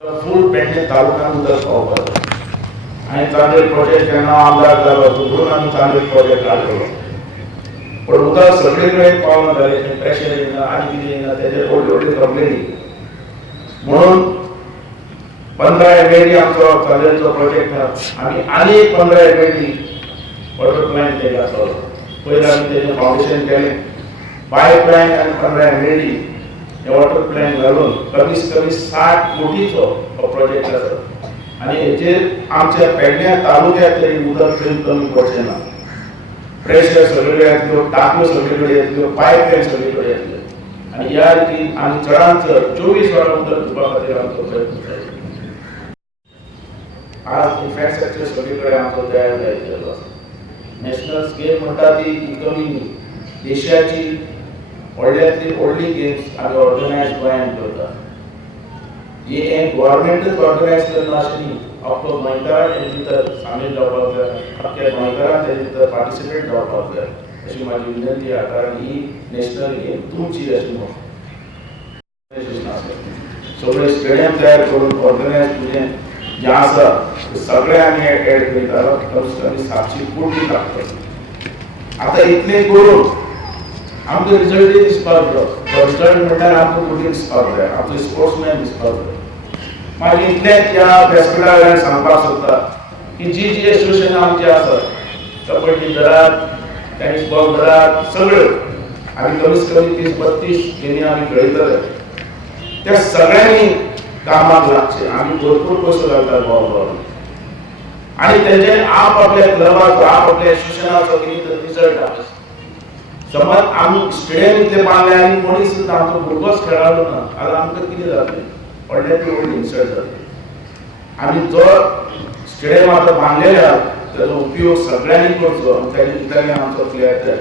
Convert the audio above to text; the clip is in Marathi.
फूल पेडणे तालुक्यात उदक पावपाक आनी चांदेर प्रोजेक्ट जेन्ना आमदार जालो म्हणून आमी चांदेर प्रोजेक्ट काडलो पण उदक सगळे कडेन पावना जालें प्रेशर येना आनी कितें येना तेजेर व्हडली व्हडली कंप्लेनी म्हणून 15 एमएलडी आमचो चांदेरचो प्रोजेक्ट आहा आनी एक 15 एमएलडी वॉटर प्लांट तेका आसलो पयलीं आमी तेजें फावंडेशन केलें पायपलायन आनी 15 एमएलडी हे वॉटर प्लांट घालून कमीत कमी 60 कोटीचो हो प्रोजेक्ट आसा आनी हेचेर आमच्या पेडण्या तालुक्यांत तरी उदक कमी पडचें ना प्रेशर सगळे येतल्यो टाकयो सगळे येतल्यो पायपलायन सगळे येतल्यो आनी ह्या रितीन आमी चडांत चड 24 वरां उदक दिवपा खातीर आमचो प्रयत्न करता आज इन्फ्रास्ट्रक्चर सगळे कडेन आमचो तयार जायत आसा नॅशनल स्केल म्हणटा ती कमी देशाची व्हडल्यांतली व्हडली गेम्स आमी ऑर्गनायज गोंयांत करता हे गव्हर्मेंटूच ऑर्गनायज करना अशें न्ही आपलो गोंयकारान हेजे भितर सामील जावपाक जाय अख्ख्या गोंयकारान तेजे भितर पार्टिसिपेट जावपाक जाय अशी म्हाजी विनंती आहा कारण ही नॅशनल गेम तुमची अशी सगळे स्टेडियम तयार करून ऑर्गनायज तुजें जें आसा सगळे आमी एड करता कमी 700 कोटी लागता आतां इतलें करून आमचो रिजल्ट दिसपाक जाय रिजल्ट म्हणल्यार आमकां फुडें दिसपाक जाय आमचो स्पोर्ट्समॅन दिसपाक जाय मागीर इतलेंच ह्या व्यासपीठार सांगपाक सोदता की जी एसोसिएशनां आमची आसात कबड्डी धरात टेनीस बॉल धरात सगळ्यो आमी कमीत कमी 30-32 गेमी आमी खेळयतले त्या सगळ्यांनी कामाक लागचे आमी भरपूर पयसो घालतात गोवोरमेंट आनी तेंचे आपआपल्या क्लबाचो आपआपल्या एसोसिएशनाचो कितें रिजल्ट आसा समज आमी स्टेडियम इतले बांदले आनी कोणीच आमचो भुरगोच खेळाडो ना जाल्यार आमकां कितें जातलें व्हडल्यांतली व्हडली इन्सल्ट जातली आनी जो स्टेडियम आतां बांदलेले आहा तेजो उपयोग सगळ्यांनी करचो आनी तेजे भितर आमचो प्लेयर जाय